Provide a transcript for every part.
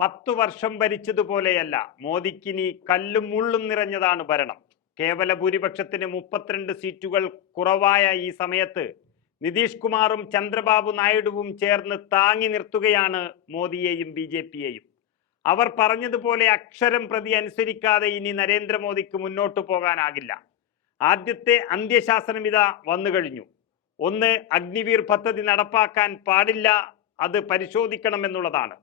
പത്തു വർഷം ഭരിച്ചതുപോലെയല്ല. മോദിക്കിനി കല്ലും മുള്ളും നിറഞ്ഞതാണ് ഭരണം. കേവല ഭൂരിപക്ഷത്തിന് മുപ്പത്തിരണ്ട് സീറ്റുകൾ കുറവായ ഈ സമയത്ത് നിതീഷ് കുമാറും ചന്ദ്രബാബു നായിഡുവും ചേർന്ന് താങ്ങി നിർത്തുകയാണ് മോദിയെയും ബി ജെ പിയെയും. അവർ പറഞ്ഞതുപോലെ അക്ഷരം പ്രതി അനുസരിക്കാതെ ഇനി നരേന്ദ്രമോദിക്ക് മുന്നോട്ടു പോകാനാകില്ല. ആദ്യത്തെ അന്ത്യശാസനം ഇതാ വന്നു കഴിഞ്ഞു. ഒന്ന് അഗ്നിവീർ പദ്ധതി നടപ്പാക്കാൻ പാടില്ല അത് പരിശോധിക്കണം എന്നുള്ളതാണ്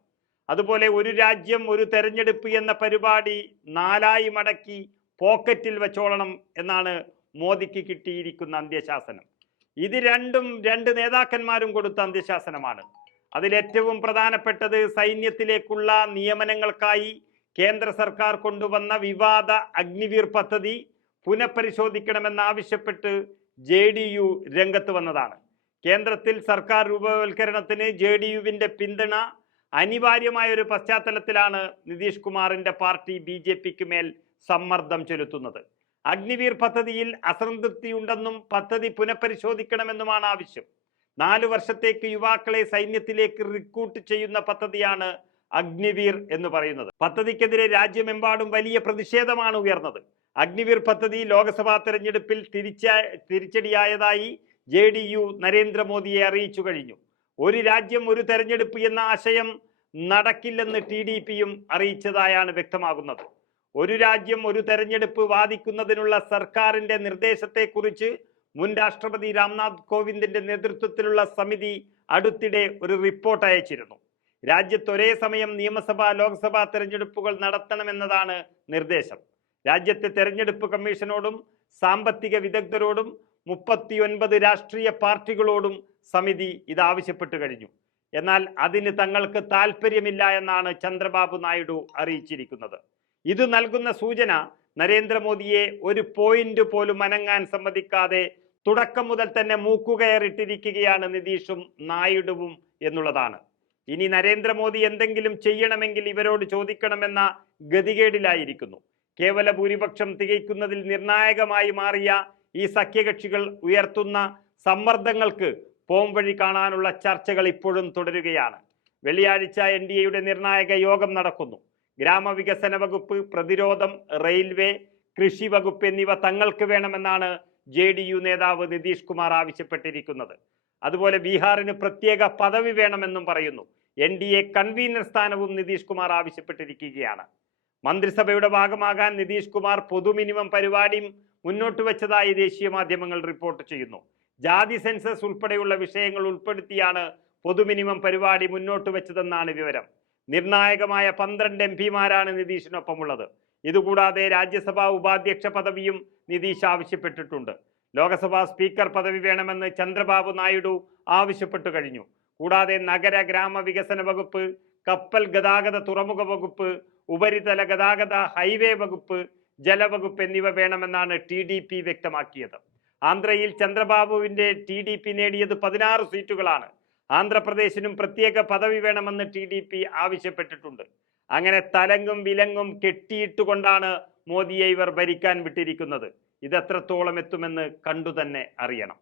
അതുപോലെ ഒരു രാജ്യം ഒരു തെരഞ്ഞെടുപ്പ് എന്ന പരിപാടി നാലായി മടക്കി പോക്കറ്റിൽ വെച്ചോളണം എന്നാണ് മോദിക്ക് കിട്ടിയിരിക്കുന്ന അന്ത്യശാസനം. ഇത് രണ്ടും രണ്ട് നേതാക്കന്മാരും കൊടുത്ത അന്ത്യശാസനമാണ്. അതിലേറ്റവും പ്രധാനപ്പെട്ടത് സൈന്യത്തിലേക്കുള്ള നിയമനങ്ങൾക്കായി കേന്ദ്ര സർക്കാർ കൊണ്ടുവന്ന വിവാദ അഗ്നിവീർ പദ്ധതി പുനഃപരിശോധിക്കണമെന്നാവശ്യപ്പെട്ട് ജെ ഡി യു രംഗത്ത് വന്നതാണ്. കേന്ദ്രത്തിൽ സർക്കാർ രൂപവൽക്കരണത്തിന് ജെ ഡി യുവിന്റെ പിന്തുണ അനിവാര്യമായ ഒരു പശ്ചാത്തലത്തിലാണ് നിതീഷ് കുമാറിന്റെ പാർട്ടി ബി ജെ പിക്ക് മേൽ സമ്മർദ്ദം ചെലുത്തുന്നത്. അഗ്നിവീർ പദ്ധതിയിൽ അസംതൃപ്തിയുണ്ടെന്നും പദ്ധതി പുനഃപരിശോധിക്കണമെന്നുമാണ് ആവശ്യം. നാലു വർഷത്തേക്ക് യുവാക്കളെ സൈന്യത്തിലേക്ക് റിക്രൂട്ട് ചെയ്യുന്ന പദ്ധതിയാണ് അഗ്നിവീർ എന്ന് പറയുന്നത്. പദ്ധതിക്കെതിരെ രാജ്യമെമ്പാടും വലിയ പ്രതിഷേധമാണ് ഉയർന്നത്. അഗ്നിവീർ പദ്ധതി ലോക്സഭാ തെരഞ്ഞെടുപ്പിൽ തിരിച്ച തിരിച്ചടിയായതായി ജെ ഡി യു നരേന്ദ്രമോദിയെ അറിയിച്ചു കഴിഞ്ഞു. ഒരു രാജ്യം ഒരു തെരഞ്ഞെടുപ്പ് എന്ന ആശയം നടക്കില്ലെന്ന് ടി ഡി പിയും അറിയിച്ചതായാണ് വ്യക്തമാകുന്നത്. ഒരു രാജ്യം ഒരു തെരഞ്ഞെടുപ്പ് വാദിക്കുന്നതിനുള്ള സർക്കാരിന്റെ നിർദ്ദേശത്തെക്കുറിച്ച് മുൻ രാഷ്ട്രപതി രാംനാഥ് കോവിന്ദിന്റെ നേതൃത്വത്തിലുള്ള സമിതി അടുത്തിടെ ഒരു റിപ്പോർട്ട് അയച്ചിരുന്നു. രാജ്യത്ത് ഒരേ സമയം നിയമസഭാ ലോക്സഭാ തെരഞ്ഞെടുപ്പുകൾ നടത്തണമെന്നതാണ് നിർദ്ദേശം. രാജ്യത്തെ തെരഞ്ഞെടുപ്പ് കമ്മീഷനോടും സാമ്പത്തിക വിദഗ്ധരോടും മുപ്പത്തിയൊൻപത് രാഷ്ട്രീയ പാർട്ടികളോടും സമിതി ഇത് ആവശ്യപ്പെട്ടു കഴിഞ്ഞു. എന്നാൽ അതിന് തങ്ങൾക്ക് താല്പര്യമില്ല എന്നാണ് ചന്ദ്രബാബു നായിഡു അറിയിച്ചിരിക്കുന്നത്. ഇത് നൽകുന്ന സൂചന നരേന്ദ്രമോദിയെ ഒരു പോയിന്റ് പോലും അനങ്ങാൻ സമ്മതിക്കാതെ തുടക്കം മുതൽ തന്നെ മൂക്കുകയറിട്ടിരിക്കുകയാണ് നിതീഷും നായിഡുവും എന്നുള്ളതാണ്. ഇനി നരേന്ദ്രമോദി എന്തെങ്കിലും ചെയ്യണമെങ്കിൽ ഇവരോട് ചോദിക്കണമെന്ന ഗതികേടിലായിരിക്കുന്നു. കേവല ഭൂരിപക്ഷം തികയ്ക്കുന്നതിൽ നിർണായകമായി മാറിയ ഈ സഖ്യകക്ഷികൾ ഉയർത്തുന്ന സമ്മർദ്ദങ്ങൾക്ക് പോംവഴി കാണാനുള്ള ചർച്ചകൾ ഇപ്പോഴും തുടരുകയാണ്. വെള്ളിയാഴ്ച എൻ ഡി എയുടെ നിർണായക യോഗം നടക്കുന്നു. ഗ്രാമവികസന വകുപ്പ് പ്രതിരോധം റെയിൽവേ കൃഷി വകുപ്പ് എന്നിവ തങ്ങൾക്ക് വേണമെന്നാണ് ജെ ഡി യു നേതാവ് നിതീഷ് കുമാർ ആവശ്യപ്പെട്ടിരിക്കുന്നത്. അതുപോലെ ബീഹാറിന് പ്രത്യേക പദവി വേണമെന്നും പറയുന്നു. എൻ ഡി എ കൺവീനർ സ്ഥാനവും നിതീഷ് കുമാർ ആവശ്യപ്പെട്ടിരിക്കുകയാണ്. മന്ത്രിസഭയുടെ ഭാഗമാകാൻ നിതീഷ് കുമാർ പൊതു മിനിമം പരിപാടിയും മുന്നോട്ട് വെച്ചതായി ദേശീയ മാധ്യമങ്ങൾ റിപ്പോർട്ട് ചെയ്യുന്നു. ജാതി സെൻസസ് ഉൾപ്പെടെയുള്ള വിഷയങ്ങൾ ഉൾപ്പെടുത്തിയാണ് പൊതു മിനിമം പരിപാടി മുന്നോട്ട് വെച്ചതെന്നാണ് വിവരം. നിർണായകമായ പന്ത്രണ്ട് എം പിമാരാണ് നിതീഷിനൊപ്പമുള്ളത്. ഇതുകൂടാതെ രാജ്യസഭാ ഉപാധ്യക്ഷ പദവിയും നിതീഷ് ആവശ്യപ്പെട്ടിട്ടുണ്ട്. ലോക്സഭാ സ്പീക്കർ പദവി വേണമെന്ന് ചന്ദ്രബാബു നായിഡു ആവശ്യപ്പെട്ടു കഴിഞ്ഞു. കൂടാതെ നഗര ഗ്രാമ വികസന വകുപ്പ് കപ്പൽ ഗതാഗത തുറമുഖ വകുപ്പ് ഉപരിതല ഗതാഗത ഹൈവേ വകുപ്പ് ജലവകുപ്പ് എന്നിവ വേണമെന്നാണ് ടി വ്യക്തമാക്കിയത്. ആന്ധ്രയിൽ ചന്ദ്രബാബുവിന്റെ ടി ഡി പി നേടിയത് പതിനാറ് സീറ്റുകളാണ്. ആന്ധ്രാപ്രദേശിനും പ്രത്യേക പദവി വേണമെന്ന് ടി ഡി പി ആവശ്യപ്പെട്ടിട്ടുണ്ട്. അങ്ങനെ തലങ്ങും വിലങ്ങും കെട്ടിയിട്ടുകൊണ്ടാണ് മോദിയെ ഇവർ ഭരിക്കാൻ വിട്ടിരിക്കുന്നത്. ഇതെത്രത്തോളം എത്തുമെന്ന് കണ്ടു തന്നെ അറിയണം.